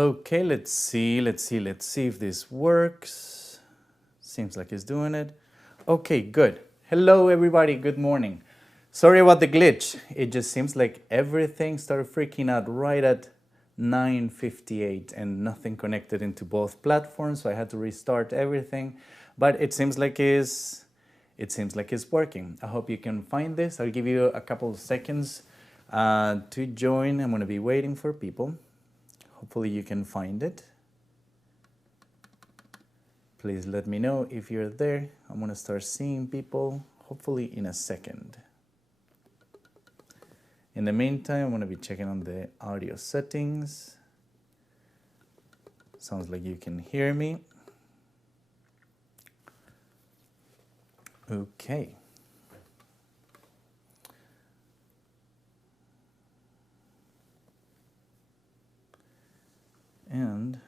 Okay, let's see if this works. Seems like it's doing it. Okay, good. Hello, everybody. Good morning. Sorry about the glitch. It just seems like everything started freaking out right at 9:58 and nothing connected into both platforms, so I had to restart everything. But it seems like it's working. I hope you can find this. I'll give you a couple of seconds to join. I'm going to be waiting for people. Hopefully you can find it. Please let me know if you're there. I'm going to start seeing people, hopefully in a second. In the meantime, I'm going to be checking on the audio settings. Sounds like you can hear me. Okay. And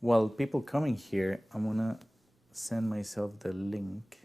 while people coming here, I'm gonna send myself the link.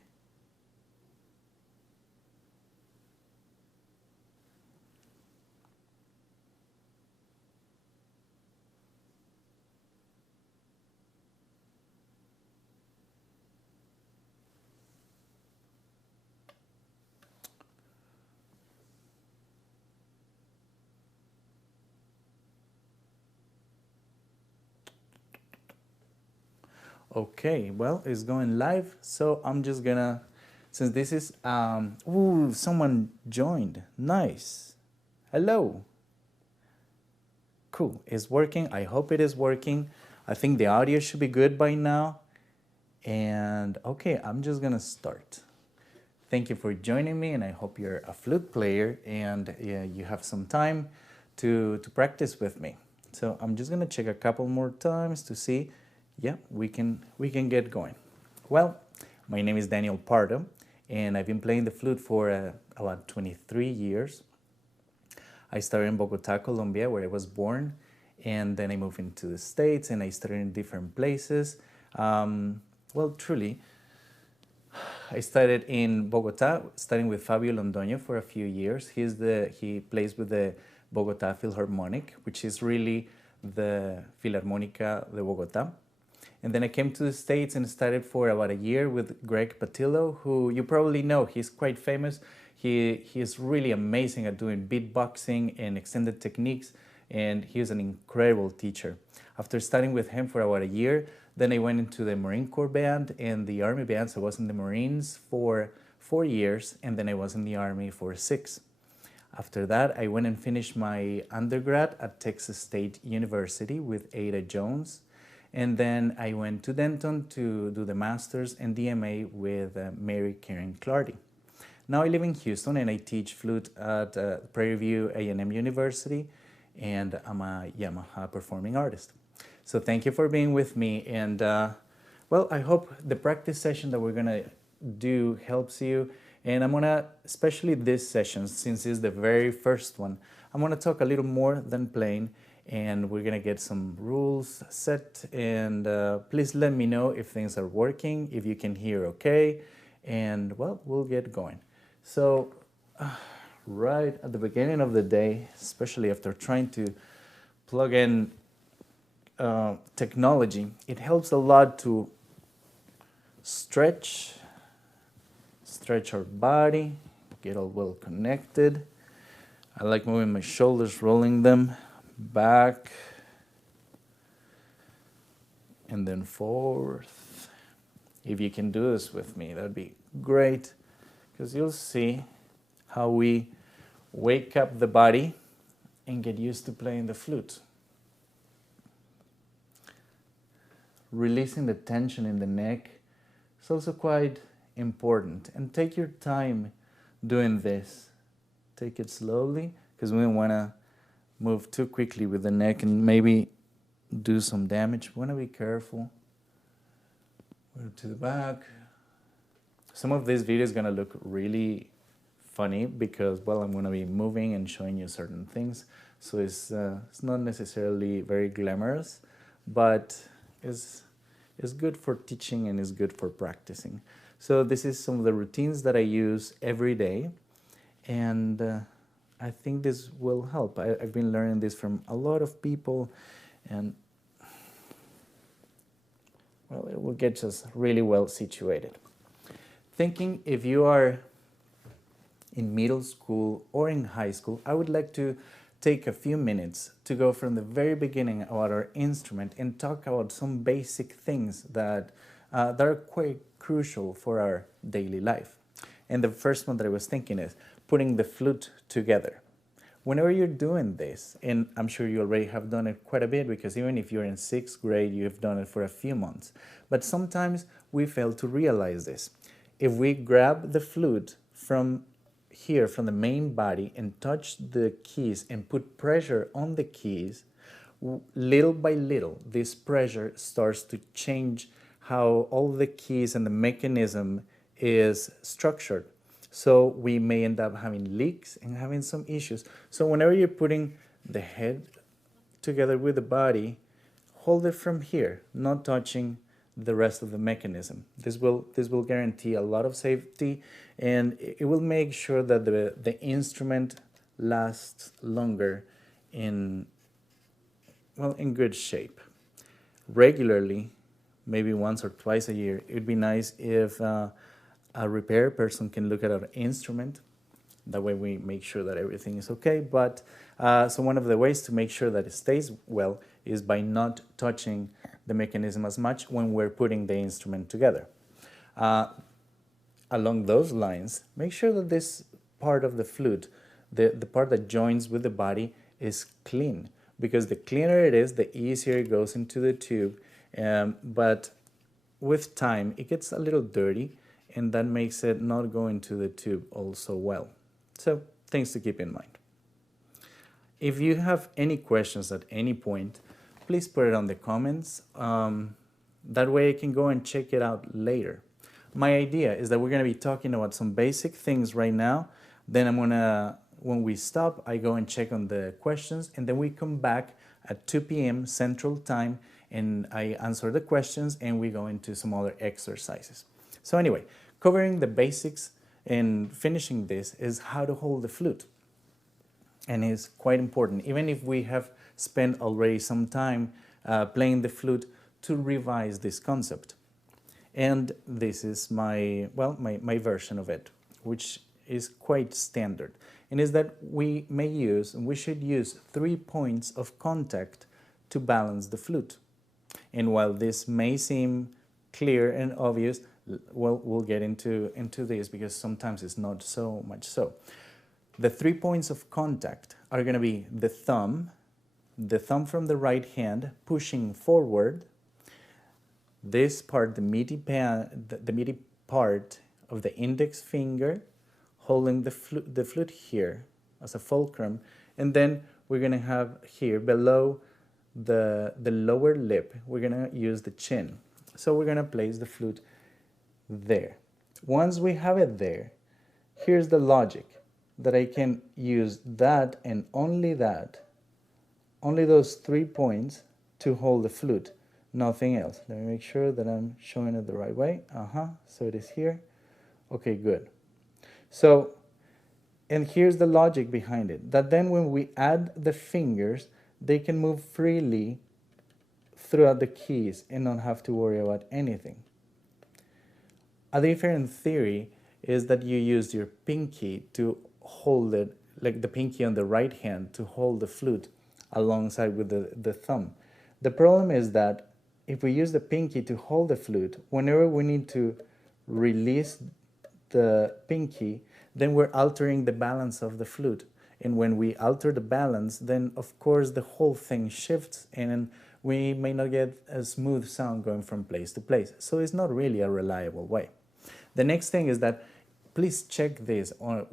Okay, well, it's going live, so I'm just gonna, since this is, ooh, someone joined, nice. Hello. Cool, it's working, I hope it is working. I think the audio should be good by now. And okay, I'm just gonna start. Thank you for joining me, and I hope you're a flute player and you have some time to practice with me. So I'm just gonna check a couple more times to see. Yeah, we can get going. Well, my name is Daniel Pardo, and I've been playing the flute for about 23 years. I started in Bogota, Colombia, where I was born, and then I moved into the States, and I started in different places. Well, truly, I started in Bogota, studying with Fabio Londoño for a few years. He plays with the Bogota Philharmonic, which is really the Filarmónica de Bogotá. And then I came to the States and started for about a year with Greg Patillo, who you probably know. He's quite famous. He is really amazing at doing beatboxing and extended techniques, and he's an incredible teacher. After studying with him for about a year, then I went into the Marine Corps band and the Army band. So I was in the Marines for 4 years, and then I was in the Army for 6. After that, I went and finished my undergrad at Texas State University with Ada Jones. And then I went to Denton to do the master's and DMA with Mary Karen Clardy. Now I live in Houston and I teach flute at Prairie View A&M University, and I'm a Yamaha performing artist. So thank you for being with me, and well, I hope the practice session that we're gonna do helps you. And I'm gonna, especially this session, since it's the very first one, I'm gonna talk a little more than playing, and we're gonna get some rules set, and please let me know if things are working, if you can hear okay, and well, we'll get going. So right at the beginning of the day, especially after trying to plug in technology, it helps a lot to stretch our body, get all well connected. I like moving my shoulders, rolling them back and then forth. If you can do this with me, that'd be great, because you'll see how we wake up the body and get used to playing the flute. Releasing the tension in the neck is also quite important, and take your time doing this. Take it slowly, because we don't want to move too quickly with the neck and maybe do some damage. We want to be careful. Move to the back. Some of this video is going to look really funny because, well, I'm going to be moving and showing you certain things, so it's not necessarily very glamorous, but it's good for teaching and it's good for practicing. So this is some of the routines that I use every day, and I think this will help. I've been learning this from a lot of people, and well, it will get us really well situated. Thinking if you are in middle school or in high school, I would like to take a few minutes to go from the very beginning about our instrument and talk about some basic things that are quite crucial for our daily life. And the first one that I was thinking is putting the flute together. Whenever you're doing this, and I'm sure you already have done it quite a bit, because even if you're in 6th grade, you've done it for a few months. But sometimes we fail to realize this. If we grab the flute from here, from the main body, and touch the keys and put pressure on the keys, little by little, this pressure starts to change how all the keys and the mechanism is structured. So we may end up having leaks and having some issues. So whenever you're putting the head together with the body, hold it from here, not touching the rest of the mechanism. This will guarantee a lot of safety, and it will make sure that the instrument lasts longer in good shape. Regularly, maybe once or twice a year, it would be nice if a repair person can look at our instrument. That way we make sure that everything is okay. But so one of the ways to make sure that it stays well is by not touching the mechanism as much when we're putting the instrument together. Along those lines, make sure that this part of the flute, the part that joins with the body, is clean, because the cleaner it is, the easier it goes into the tube. But with time, it gets a little dirty, and that makes it not go into the tube also well. So, things to keep in mind. If you have any questions at any point, please put it on the comments. That way I can go and check it out later. My idea is that we're going to be talking about some basic things right now. Then when we stop, I go and check on the questions, and then we come back at 2 p.m. Central Time, and I answer the questions, and we go into some other exercises. So anyway, covering the basics and finishing this is how to hold the flute. And it's quite important, even if we have spent already some time playing the flute, to revise this concept. And this is my version of it, which is quite standard. And is that we should use 3 points of contact to balance the flute. And while this may seem clear and obvious, we'll get into this, because sometimes it's not so much so. The 3 points of contact are going to be the thumb from the right hand pushing forward, this part, the meaty part of the index finger holding the flute here as a fulcrum, and then we're going to have here below the lower lip, we're going to use the chin. So we're going to place the flute there. Once we have it there, here's the logic, that I can use that and only those 3 points to hold the flute, nothing else. Let me make sure that I'm showing it the right way. So it is here. Okay, good. So, and here's the logic behind it, that then when we add the fingers, they can move freely throughout the keys and not have to worry about anything. A different theory is that you use your pinky to hold it, like the pinky on the right hand, to hold the flute alongside with the thumb. The problem is that if we use the pinky to hold the flute, whenever we need to release the pinky, then we're altering the balance of the flute. And when we alter the balance, then of course the whole thing shifts, and we may not get a smooth sound going from place to place. So it's not really a reliable way. The next thing is that please check this, or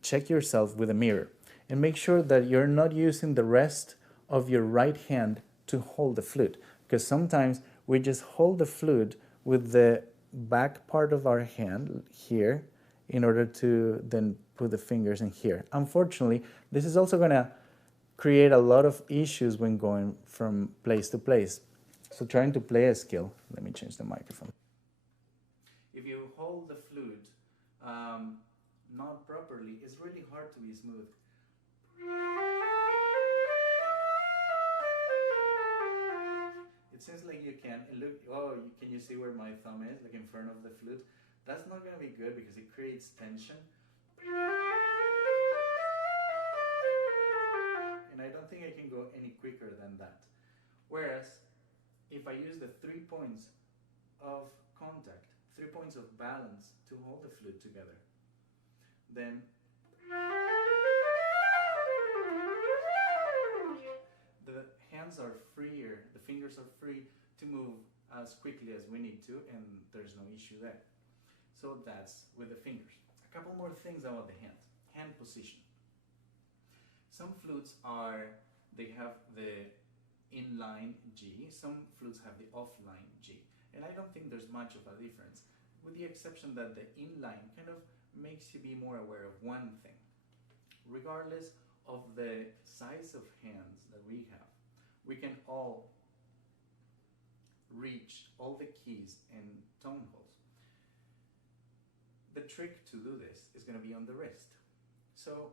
check yourself with a mirror, and make sure that you're not using the rest of your right hand to hold the flute, because sometimes we just hold the flute with the back part of our hand here in order to then put the fingers in here. Unfortunately, this is also going to create a lot of issues when going from place to place. So trying to play a scale, let me change the microphone. If you hold the flute not properly, it's really hard to be smooth. It seems like you can look. Oh, can you see where my thumb is, like in front of the flute? That's not going to be good because it creates tension. And I don't think I can go any quicker than that. Whereas, if I use the 3 points of contact, 3 points of balance to hold the flute together, then the hands are freer, the fingers are free to move as quickly as we need to, and there's no issue there. So that's with the fingers. A couple more things about the hand position. Some flutes they have the inline G, some flutes have the offline G, and I don't think there's much of a difference, with the exception that the inline kind of makes you be more aware of one thing. Regardless of the size of hands that we have, we can all reach all the keys and tone holes. The trick to do this is going to be on the wrist. So,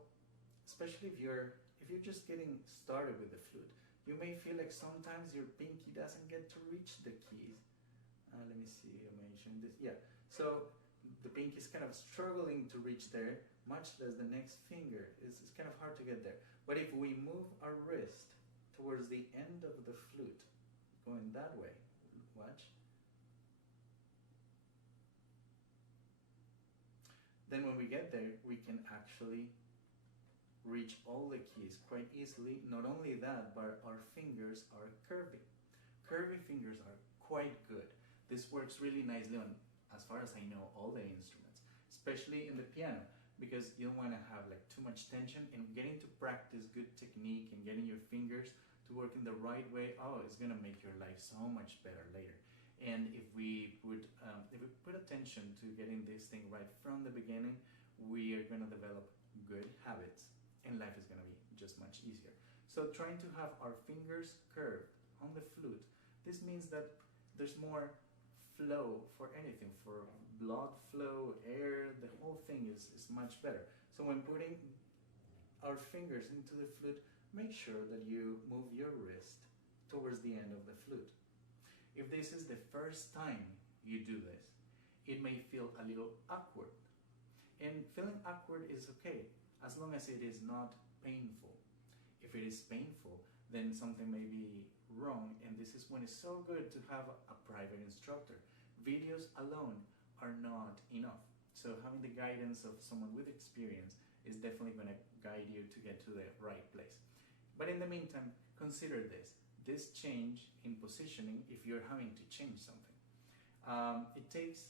especially if you're just getting started with the flute, you may feel like sometimes your pinky doesn't get to reach the keys. Let me see, I mentioned this. Yeah, so the pinky is kind of struggling to reach there, much less the next finger. It's kind of hard to get there. But if we move our wrist towards the end of the flute, going that way, watch. Then when we get there, we can actually reach all the keys quite easily. Not only that, but our fingers are curvy. Curvy fingers are quite good. This works really nicely on, as far as I know, all the instruments, especially in the piano, because you don't want to have like too much tension, and getting to practice good technique and getting your fingers to work in the right way, it's going to make your life so much better later. And if we put attention to getting this thing right from the beginning, we are going to develop good habits, and life is going to be just much easier. So trying to have our fingers curved on the flute, this means that there's more flow for anything, for blood flow, air, the whole thing is much better. So when putting our fingers into the flute, make sure that you move your wrist towards the end of the flute. If this is the first time you do this, it may feel a little awkward. And feeling awkward is okay, as long as it is not painful. If it is painful, then something may be wrong, and this is when it's so good to have a private instructor. Videos alone are not enough. So having the guidance of someone with experience is definitely going to guide you to get to the right place. But in the meantime, consider this change in positioning if you're having to change something. It takes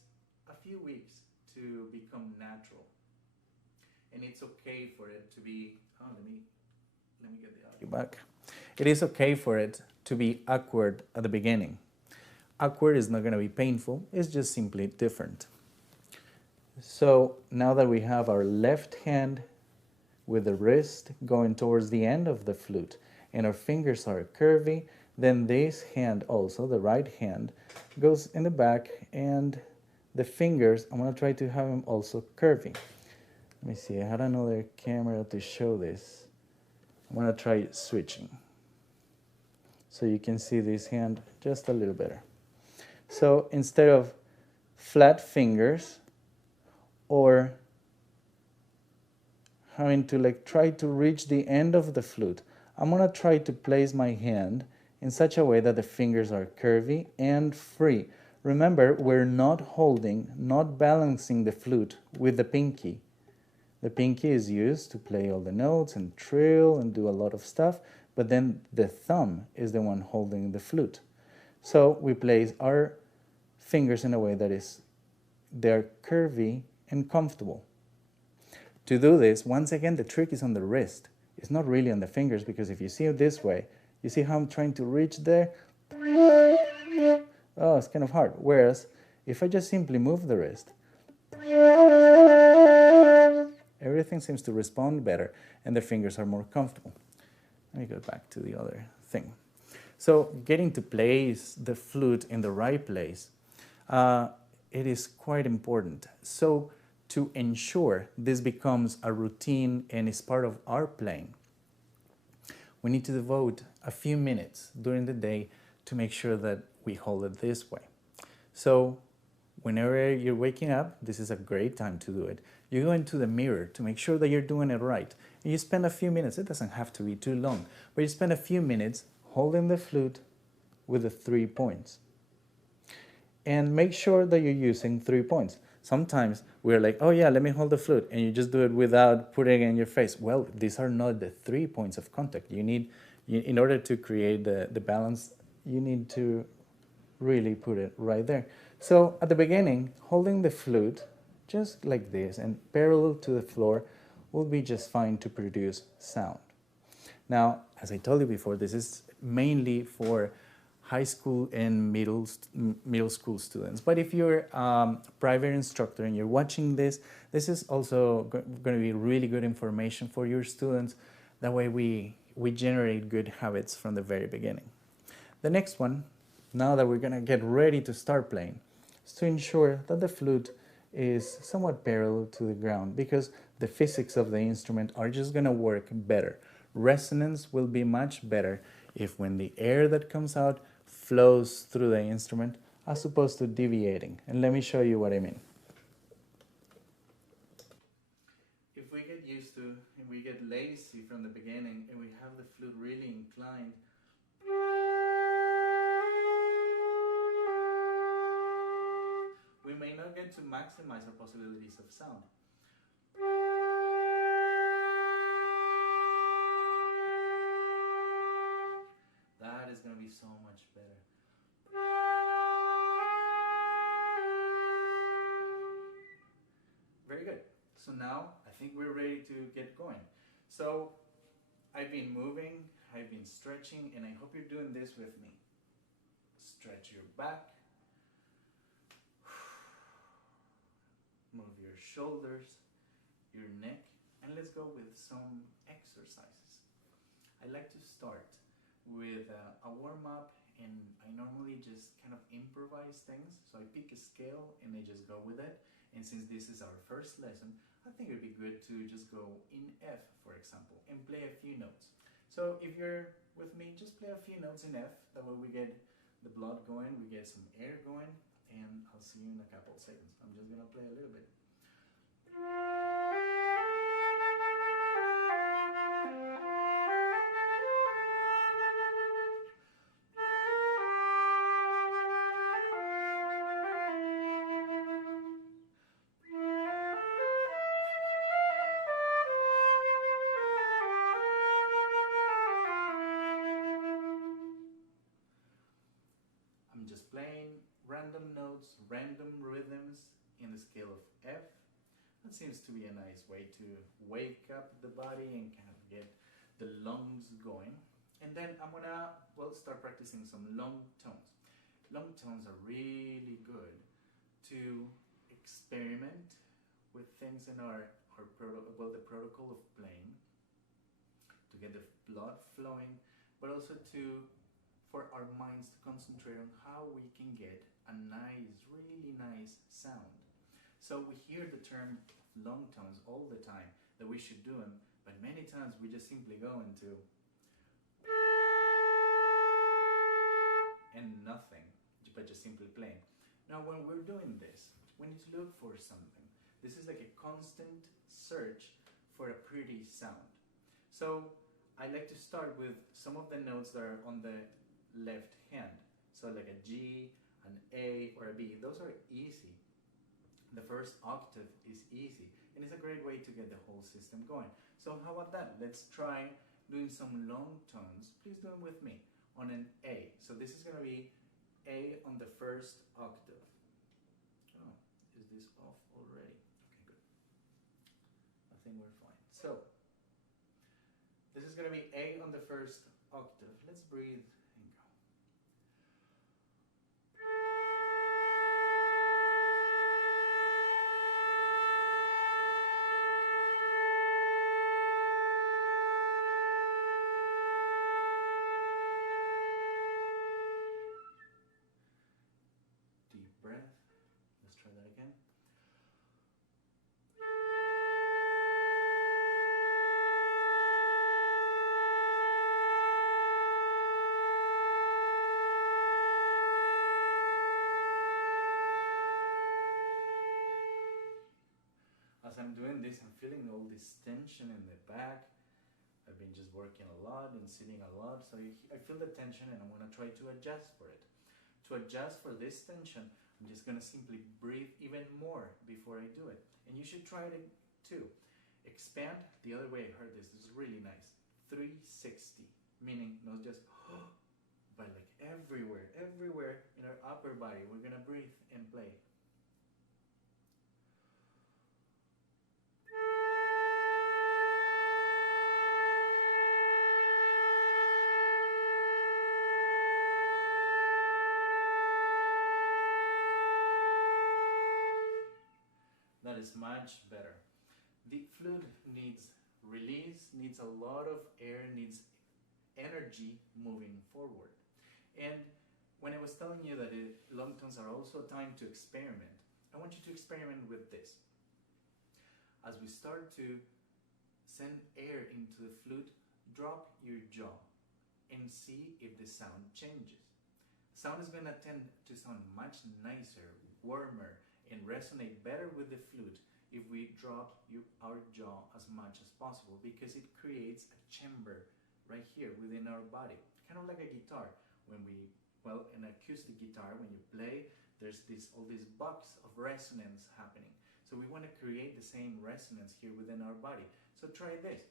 a few weeks to become natural. And it's okay for it to be, let me get the audio back. It is okay for it to be awkward at the beginning. Awkward is not going to be painful, it's just simply different. So now that we have our left hand with the wrist going towards the end of the flute and our fingers are curvy, then this hand also, the right hand, goes in the back, and the fingers, I'm going to try to have them also curvy. Let me see, I had another camera to show this. I'm going to try switching so you can see this hand just a little better. So instead of flat fingers or having to try to reach the end of the flute, I'm going to try to place my hand in such a way that the fingers are curvy and free. Remember, we're not balancing the flute with the pinky. The pinky is used to play all the notes and trill and do a lot of stuff, but then the thumb is the one holding the flute. So we place our fingers in a way that they're curvy and comfortable. To do this, once again, the trick is on the wrist. It's not really on the fingers, because if you see it this way, you see how I'm trying to reach there? Oh, it's kind of hard. Whereas, if I just simply move the wrist, everything seems to respond better, and the fingers are more comfortable. Let me go back to the other thing. So, getting to place the flute in the right place, it is quite important. So, to ensure this becomes a routine and is part of our playing, we need to devote a few minutes during the day to make sure that we hold it this way. So whenever you're waking up, this is a great time to do it. You go into the mirror to make sure that you're doing it right. And you spend a few minutes, it doesn't have to be too long, but you spend a few minutes holding the flute with the 3 points. And make sure that you're using 3 points. Sometimes we're like, oh yeah, let me hold the flute, and you just do it without putting it in your face. Well, these are not the 3 points of contact. In order to create the balance, you need to really put it right there. So at the beginning, holding the flute just like this and parallel to the floor will be just fine to produce sound. Now, as I told you before, this is mainly for high school and middle school students. But if you're a private instructor and you're watching this, this is also going to be really good information for your students. That way we generate good habits from the very beginning. The next one, now that we're going to get ready to start playing, is to ensure that the flute is somewhat parallel to the ground, because the physics of the instrument are just going to work better. Resonance will be much better if when the air that comes out flows through the instrument as opposed to deviating. And let me show you what I mean. If we get used to and we get lazy from the beginning and we have the flute really inclined, we may not get to maximize our possibilities of sound. That is going to be so much better. Very good. So now I think we're ready to get going. So I've been moving, I've been stretching, and I hope you're doing this with me. Stretch your back. Move your shoulders, your neck, and let's go with some exercises. I like to start with a warm-up, and I normally just kind of improvise things. So I pick a scale and I just go with it. And since this is our first lesson, I think it would be good to just go in F, for example, and play a few notes. So if you're with me, just play a few notes in F. That way we get the blood going, we get some air going, and I'll see you in a couple of seconds. I'm just gonna play a little bit. I'm just playing random notes, random rhythms in the scale of F. That seems to be a nice way to wake up the body and kind of get the lungs going. And then I'm gonna, start practicing some long tones. Long tones are really good to experiment with things in the protocol of playing, to get the blood flowing, but also for our minds to concentrate on how we can get a nice, really nice sound. So we hear the term long tones all the time, that we should do them, but many times we just simply go into and nothing, but just simply playing. Now when we're doing this, we need to look for something. This is like a constant search for a pretty sound. So I like to start with some of the notes that are on the left hand. So like a G, an A, or a B. Those are easy. The first octave is easy, and it's a great way to get the whole system going. So how about that? Let's try doing some long tones. Please do them with me on an A. So this is going to be A on the first octave. Oh, is this off already? Okay, good. I think we're fine. So this is going to be A on the first octave. Let's breathe and go. Deep breath. Let's try that again. as I'm doing this, I'm feeling all this tension in the back. I've been just working a lot and sitting a lot, so I feel the tension and I'm gonna try to adjust for it. To adjust for this tension, I'm just gonna simply breathe even more before I do it. And you should try it too. Expand the other way. I heard this is really nice. 360, meaning not just but like everywhere in our upper body. We're gonna breathe and play. That is much better. The flute needs release, needs a lot of air, needs energy moving forward. And when I was telling you that long tones are also a time to experiment, I want you to experiment with this. As we start to send air into the flute, drop your jaw and see if the sound changes. Sound is going to tend to sound much nicer, warmer, and resonate better with the flute if we drop our jaw as much as possible, because it creates a chamber right here within our body, kind of like a guitar. When we, well, an acoustic guitar, when you play, there's all this box of resonance happening. So we want to create the same resonance here within our body. So try this.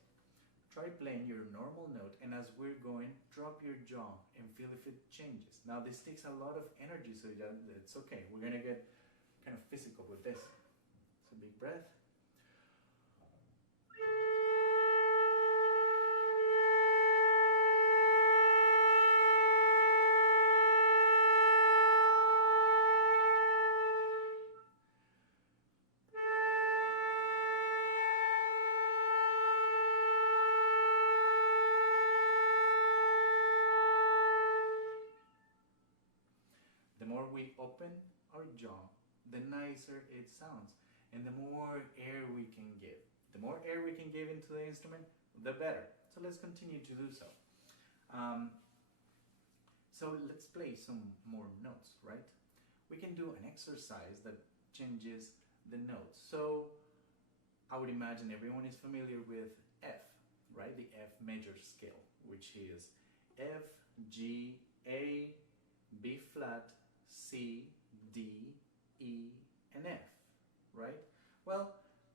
Try playing your normal note, and as we're going, drop your jaw and feel if it changes. Now this takes a lot of energy, so it's okay. We're gonna get kind of physical with this. So big breath. The more we open our jaw, the nicer it sounds, and the more air we can give. The more air we can give into the instrument, the better. So let's continue to do so. So let's play some more notes, right? We can do an exercise that changes the notes. So I would imagine everyone is familiar with F, right? The F major scale, which is F, G, A, B flat, C, D, E, and F, right? Well,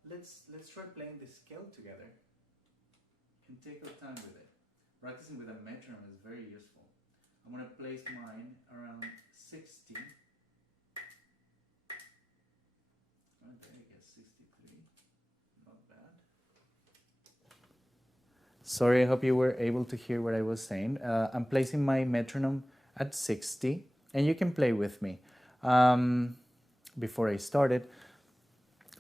let's try playing this scale together. You can take your time with it. Practicing with a metronome is very useful. I'm gonna place mine around 60. Okay, I guess 63. Not bad. Sorry, I hope you were able to hear what I was saying. I'm placing my metronome at 60, and you can play with me. Before I started,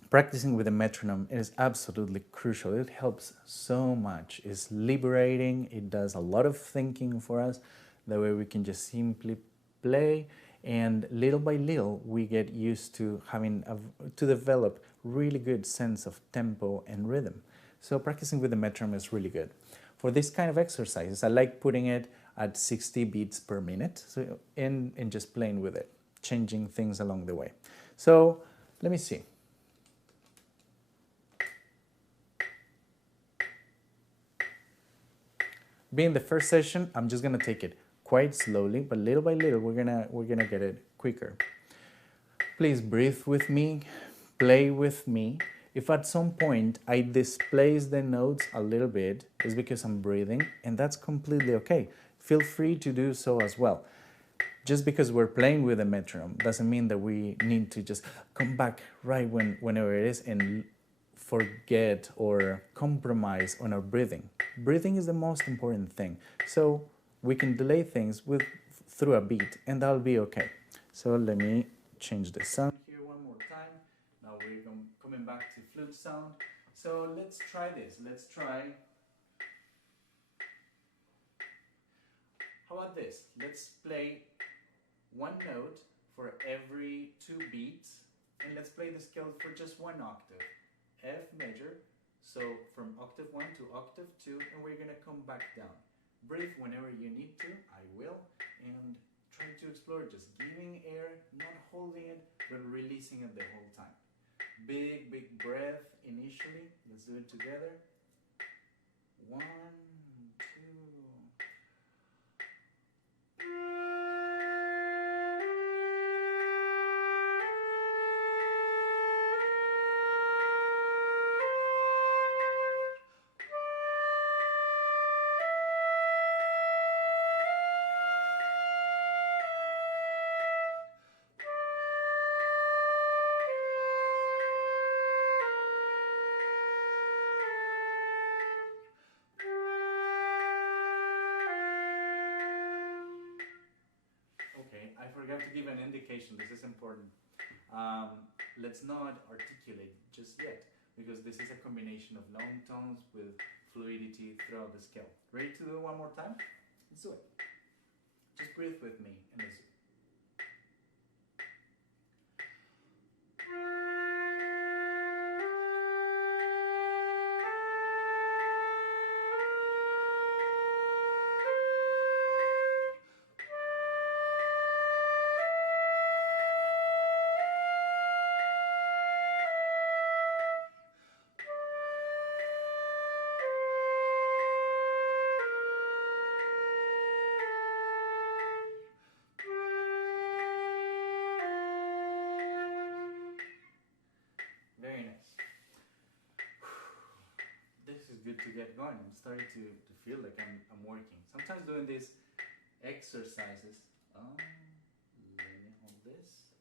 practicing with a metronome is absolutely crucial. It helps so much. It's liberating. It does a lot of thinking for us. That way we can just simply play, and little by little we get used to to develop really good sense of tempo and rhythm. So practicing with the metronome is really good. For this kind of exercises, I like putting it at 60 beats per minute, so and just playing with it, changing things along the way. So let me see. Being the first session, I'm just gonna take it quite slowly, but little by little we're gonna get it quicker. Please breathe with me, play with me. If at some point I displace the notes a little bit, it's because I'm breathing, and that's completely okay. Feel free to do so as well. Just because we're playing with a metronome doesn't mean that we need to just come back right whenever it is and forget or compromise on our breathing. Breathing is the most important thing. So we can delay things through a beat, and that'll be okay. So let me change the sound here one more time. Now we're coming back to flute sound. So let's try this. Let's try. How about this? Let's play one note for every 2 beats, and let's play the scale for just 1 octave. F major, so from octave 1 to octave 2, and we're gonna come back down. Breathe whenever you need to, I will, and try to explore just giving air, not holding it, but releasing it the whole time. Big breath in Let's do it together. 1, 2. Okay, I forgot to give an indication. This is important. Let's not articulate just yet, because this is a combination of long tones with fluidity throughout the scale. Ready to do it one more time? Let's do it. Just breathe with me and let's do it. Very nice. This is good to get going. I'm starting to feel like I'm working. Sometimes doing these exercises. Let me hold this.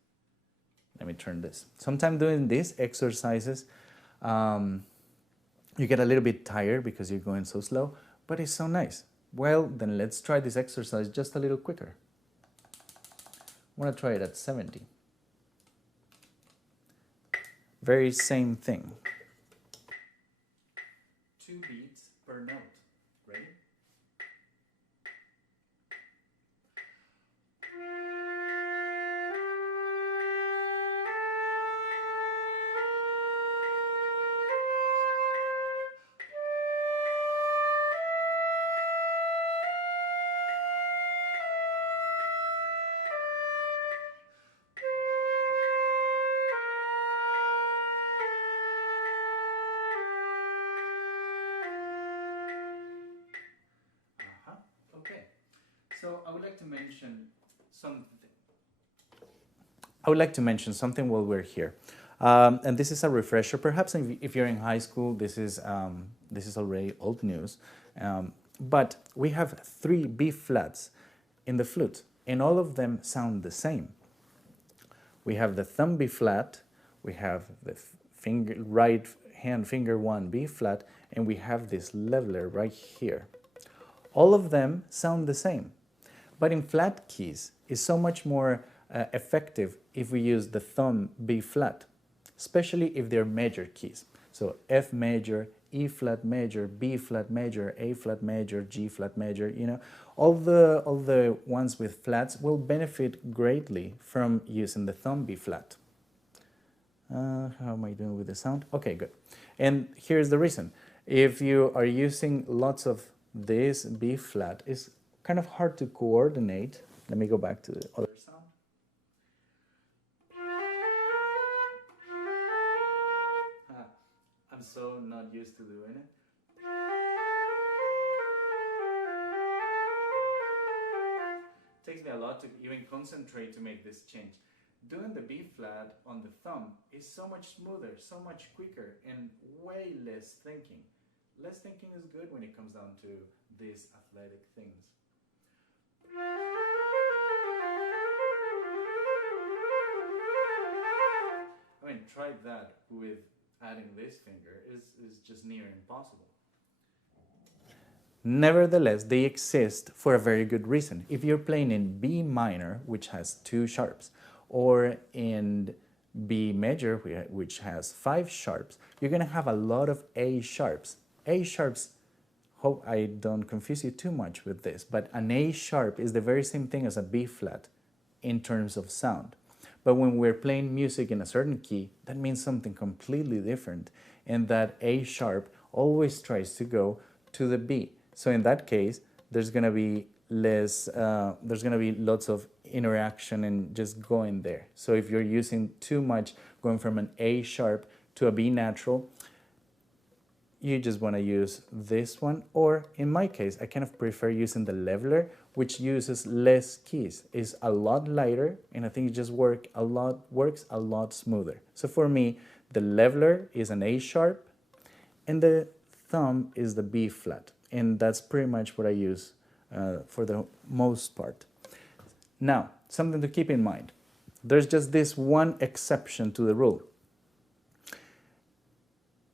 Let me turn this. Sometimes doing these exercises, you get a little bit tired because you're going so slow, but it's so nice. Well, then let's try this exercise just a little quicker. I want to try it at 70. Very same thing. 2 beats per note. Ready? Okay, so I would like to mention something. While we're here, and this is a refresher. Perhaps if you're in high school, this is already old news. But we have 3 B flats in the flute, and all of them sound the same. We have the thumb B flat, we have the right hand finger 1 B flat, and we have this leveler right here. All of them sound the same, but in flat keys, it's so much more effective if we use the thumb B flat, especially if they're major keys. So F major, E flat major, B flat major, A flat major, G flat major, you know, all the ones with flats will benefit greatly from using the thumb B flat. How am I doing with the sound? Okay, good. And here's the reason. If you are using lots of this B flat, it's kind of hard to coordinate. Let me go back to the other sound. I'm so not used to doing it. Takes me a lot to even concentrate to make this change. Doing the B flat on the thumb is so much smoother, so much quicker, and way less thinking. Less thinking is good when it comes down to these athletic things. I mean, try that with adding this finger is just near impossible. Nevertheless, they exist for a very good reason. If you're playing in B minor, which has 2 sharps, or in B major, which has 5 sharps, you're going to have a lot of A sharps. A sharps, hope I don't confuse you too much with this, but an A sharp is the very same thing as a B flat in terms of sound. But when we're playing music in a certain key, that means something completely different, and that A sharp always tries to go to the B. So in that case, there's going to be lots of interaction and just going there. So if you're using too much, going from an A sharp to a B natural, you just want to use this one, or in my case, I kind of prefer using the leveler, which uses less keys. It's a lot lighter, and I think it just works a lot smoother. So for me, the leveler is an A sharp, and the thumb is the B flat, and that's pretty much what I use for the most part. Now, something to keep in mind. There's just this one exception to the rule.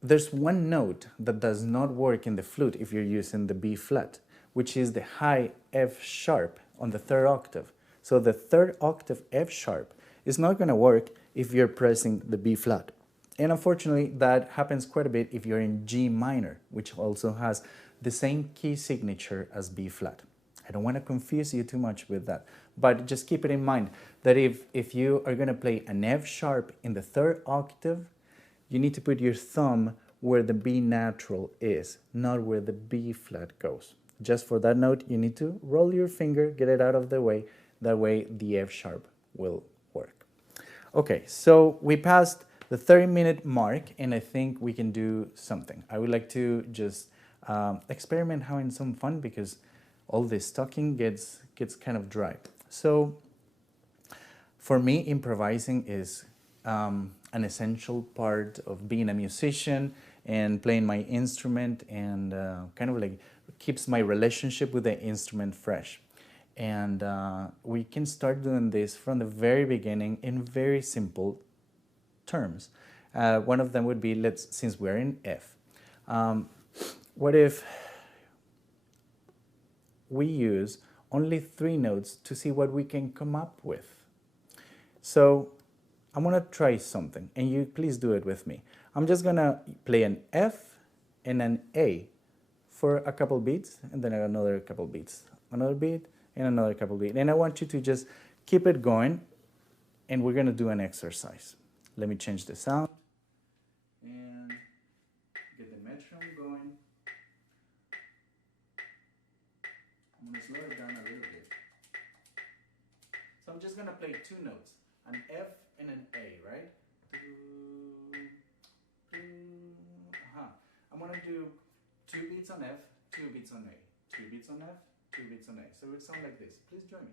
There's one note that does not work in the flute if you're using the B flat, which is the high F sharp on the third octave. So the third octave F sharp is not going to work if you're pressing the B flat. And unfortunately, that happens quite a bit if you're in G minor, which also has the same key signature as B flat. I don't want to confuse you too much with that, but just keep it in mind that if you are going to play an F sharp in the third octave, you need to put your thumb where the B natural is, not where the B flat goes. Just for that note, you need to roll your finger, get it out of the way. That way the F sharp will work. Okay, so we passed the 30-minute mark, and I think we can do something. I would like to just experiment having some fun, because all this talking gets kind of dry. So for me, improvising is an essential part of being a musician and playing my instrument, and kind of like keeps my relationship with the instrument fresh. And we can start doing this from the very beginning in very simple terms. One of them would be, since we're in F, what if we use only 3 notes to see what we can come up with? So I'm gonna try something, and you please do it with me. I'm just gonna play an F and an A for a couple beats, and then another couple beats, another beat, and another couple beats. And I want you to just keep it going, and we're gonna do an exercise. Let me change the sound and get the metronome going. I'm gonna slow it down a little bit. So I'm just gonna play 2 notes, an F and an A, right? I'm gonna do 2 beats on F, 2 beats on A, 2 beats on F, 2 beats on A. So it sounds like this. Please join me.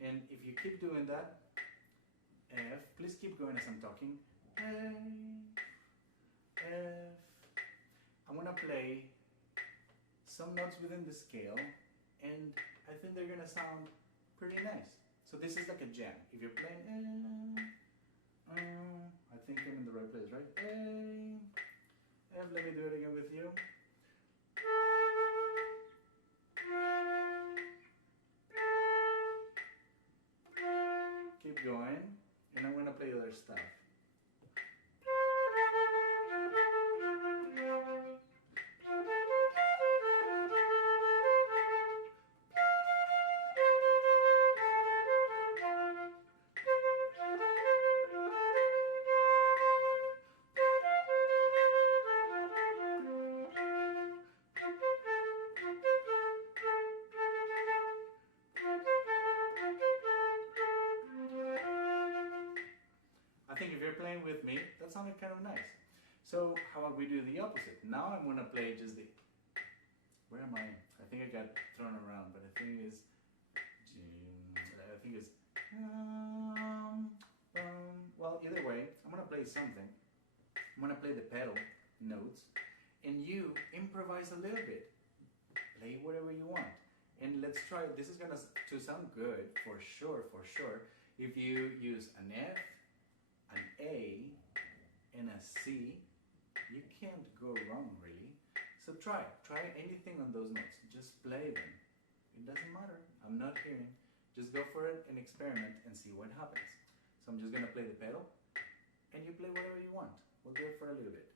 And if you keep doing that, F, please keep going as I'm talking. A, F. I'm gonna play some notes within the scale, and I think they're gonna sound pretty nice. So this is like a jam. If you're playing I think I'm in the right place, right? A, F, let me do it again with you. Keep going, and I'm gonna play other stuff. I think if you're playing with me, that sounded kind of nice. So how about we do the opposite? Now I'm gonna play just the, where am I? I think I got thrown around, but I think it's, well, either way, I'm gonna play something. I'm gonna play the pedal notes, and you improvise a little bit. Play whatever you want. And let's try, this is gonna to sound good, for sure, if you use an F, an A, and a C. You can't go wrong, really. So try anything on those notes. Just play them. It doesn't matter. I'm not hearing. Just go for it and experiment and see what happens. So I'm just gonna play the pedal, and you play whatever you want. We'll do it for a little bit.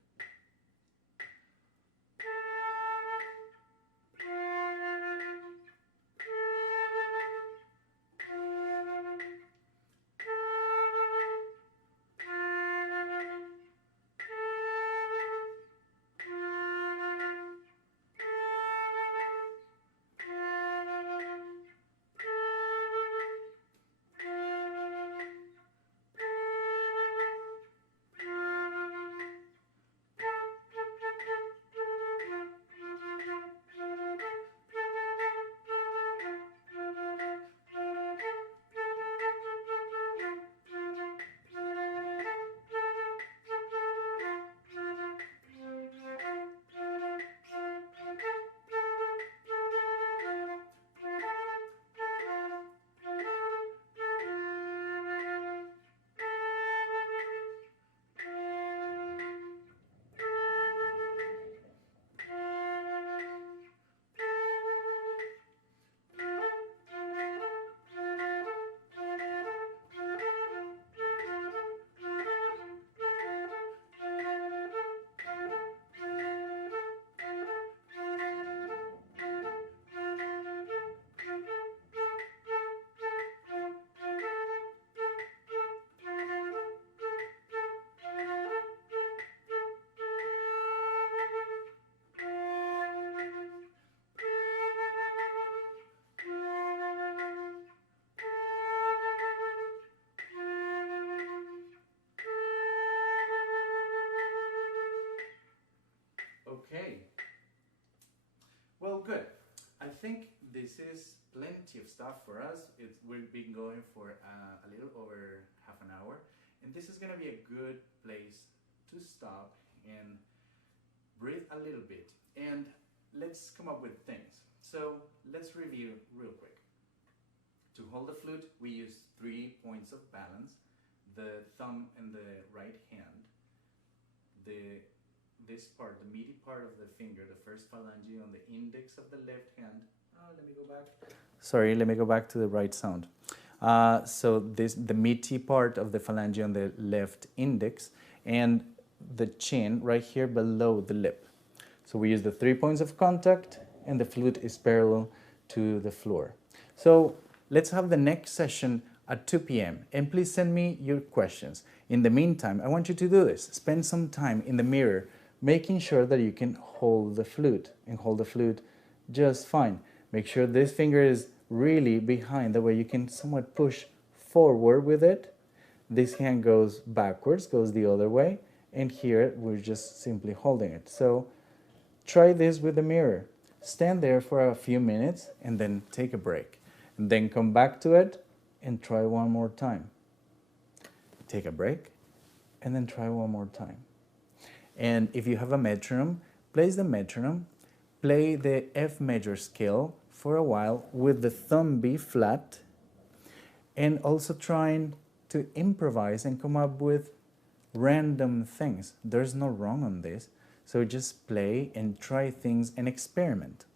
think this is plenty of stuff for us. We've been going for a little over half an hour, and this is gonna be a good place to stop and breathe a little bit, and let's come up with things. So let's review real quick. To hold the flute, we use 3 points of balance: the thumb and the right hand, this part, the meaty part of the finger, the first phalange on the index of the left hand. Let me go back. Sorry, let me go back to the right sound. So the meaty part of the phalange on the left index, and the chin right here below the lip. So we use the 3 points of contact, and the flute is parallel to the floor. So let's have the next session at 2 p.m. and please send me your questions. In the meantime, I want you to do this. Spend some time in the mirror making sure that you can hold the flute and hold the flute just fine. Make sure this finger is really behind, that way you can somewhat push forward with it. This hand goes backwards, goes the other way, and here we're just simply holding it. So try this with the mirror. Stand there for a few minutes and then take a break. And then come back to it and try one more time. Take a break and then try one more time. And if you have a metronome, place the metronome, play the F major scale for a while with the thumb B flat, and also trying to improvise and come up with random things. There's no wrong on this, so just play and try things and experiment.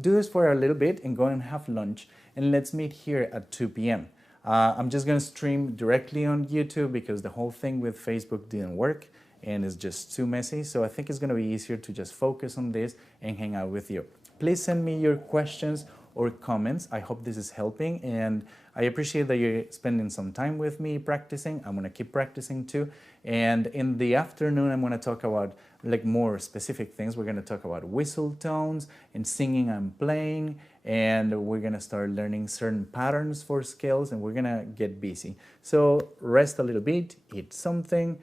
Do this for a little bit and go and have lunch, and let's meet here at 2 p.m. I'm just going to stream directly on YouTube because the whole thing with Facebook didn't work and it's just too messy, so I think it's going to be easier to just focus on this and hang out with you. Please send me your questions or comments. I hope this is helping, and I appreciate that you're spending some time with me practicing. I'm going to keep practicing too, and in the afternoon I'm going to talk about like more specific things. We're going to talk about whistle tones and singing and playing, and we're going to start learning certain patterns for scales, and we're going to get busy. So rest a little bit, eat something,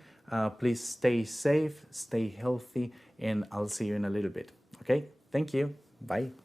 please stay safe, stay healthy, and I'll see you in a little bit. Okay, thank you. Bye.